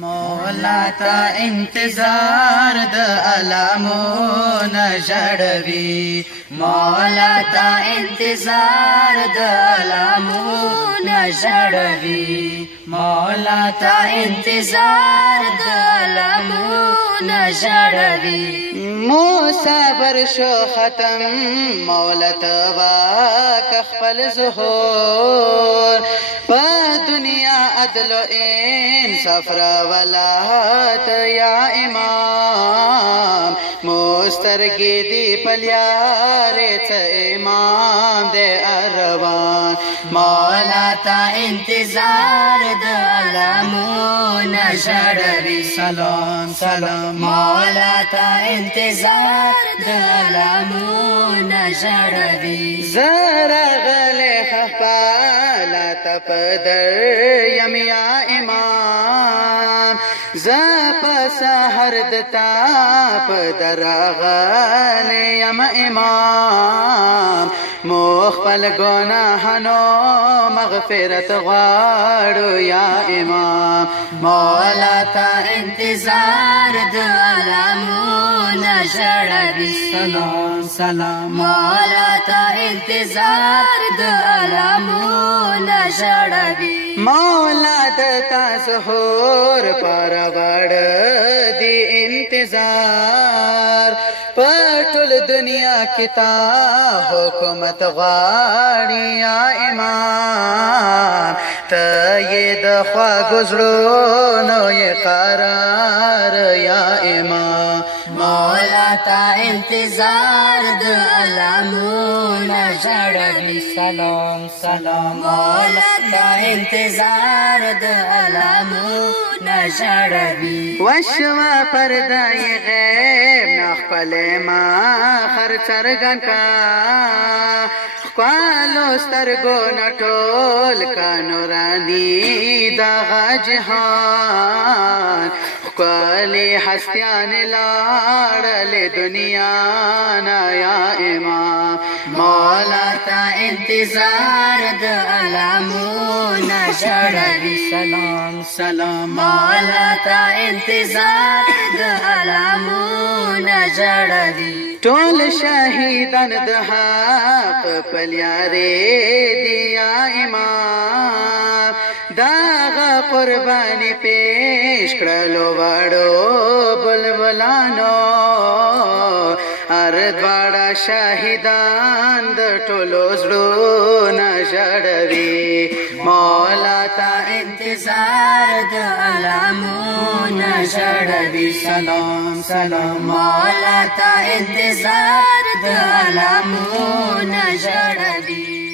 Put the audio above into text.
مولا تا انتظار د علامونه ژړوي مولا تا انتظار د علامونه ژړوي مولا تا انتظار د علامونه ژړوي صبر شو ختم مولا تواک خپل ظهور په دنیا عدل و انصاف راولات یا امام مسترګې دی پلیارې څه امام دې اروان مولا تا انتظار د علامونه ژړوي سلام سلام مولا تا انتظار د علامونه ژړوي زرغله خپاله تپدر یم یا امام زپ سحر دتا پدرغل یم امام مخفل گناهانو مغفرت غواړو یا امام مولا تا انتظار د علامونه ژړوي سلام سلام مولا تا انتظار د علامونه ژړوي مولا د تا ظهور پر وړ دی انتظار پټول دنیا کې تا حکومت غواړي یا امام ته یې د خواږو زړونو یې قرار یا امام مولا تا انتظار د علامونه ژړوي سلام سلام مولا تا انتظار د علامونه ژړوي وشوه پردای غیب نه خپلې ما خر څرګند کا ښکالو سترګو نه ټول کا نوراني دغه جهان ښکلې هستیانې لاړلې دنیا نه یا امام مولا تا انتظار د علامونه ژړوي سلام سلام مولا تا انتظار د علامونه ژړوي ټول شهیدان د حق پلیارې دي یا امام داغه قرباني پیش کړلو واړو بلبلانو هر دواړه شهیدان د ټولو زړونه ژړوي مولا تا انتظار د علامونه ژړوي سلام سلام مولا تا انتظار د علامونه ژړوي